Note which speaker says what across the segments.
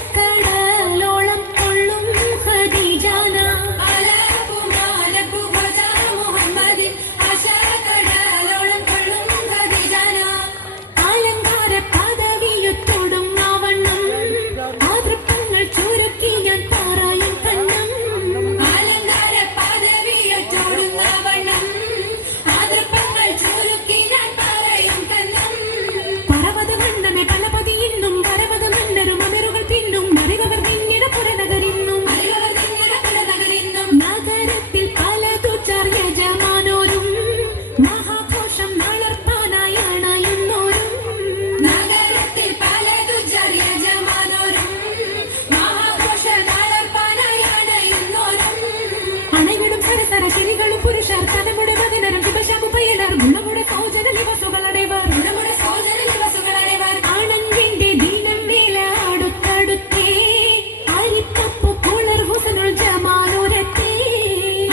Speaker 1: கடற்கடை அரசனிகளும் புருஷர் தனமுடைய மதினரும் சிவசாபு பெயனர் உள்ளமுடைய சோஜன நிவசுகள் அடைவர் உள்ளமுடைய சோஜன நிவசுகள் அடைவர் ஆனந்தின் தீனம் மேல அடுத்தடுத்தே அரித்தப்பு கூளர் ஹுசனுள் ஜமானுரத்தே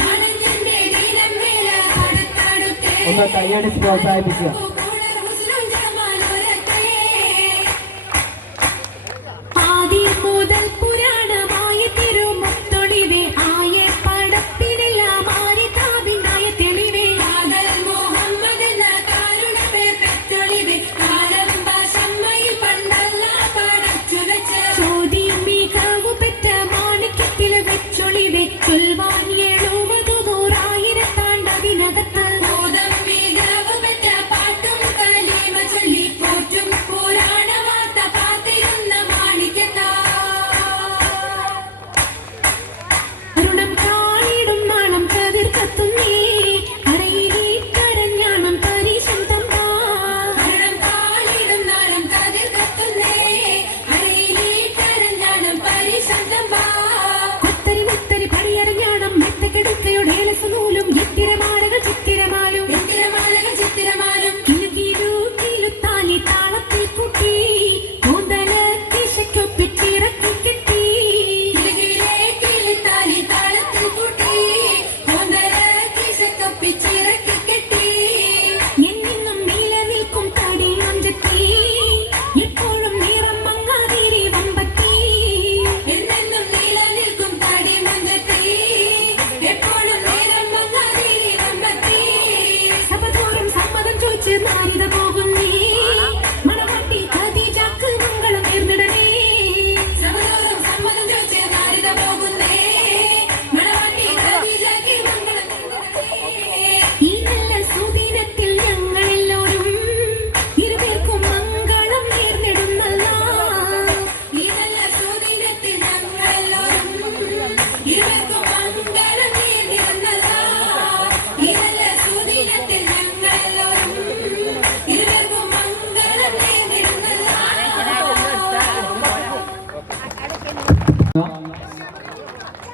Speaker 1: ആനന്ദിന്റെ ദീനം മേല അടുത്തടുത്തേ
Speaker 2: ഒന്ന് കൈയടിച്ച് പ്രോത്സാഹിപ്പിക്കുക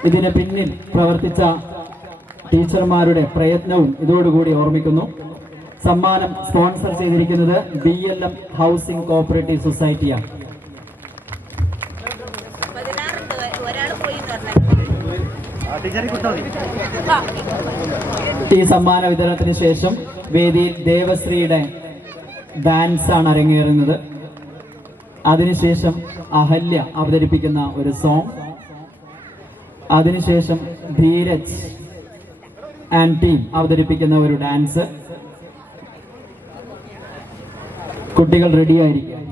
Speaker 2: ഇതിന് പിന്നിൽ പ്രവർത്തിച്ച ടീച്ചർമാരുടെ പ്രയത്നവും ഇതോടുകൂടി ഓർമ്മിക്കുന്നു. സമ്മാനം സ്പോൺസർ ചെയ്തിരിക്കുന്നത് B L M housing cooperative സൊസൈറ്റിയാണ് ഈ സമ്മാന വിതരണത്തിന് ശേഷം വേദിയിൽ ദേവശ്രീയുടെ ഡാൻസ് ആണ് അരങ്ങേറുന്നത്. അതിനുശേഷം അഹല്യ അവതരിപ്പിക്കുന്ന ഒരു സോങ്. അതിനുശേഷം ധീരജ് ആൻഡ് ടീം അവതരിപ്പിക്കുന്ന ഒരു ഡാൻസ് കുട്ടികൾ റെഡിയായിരിക്കും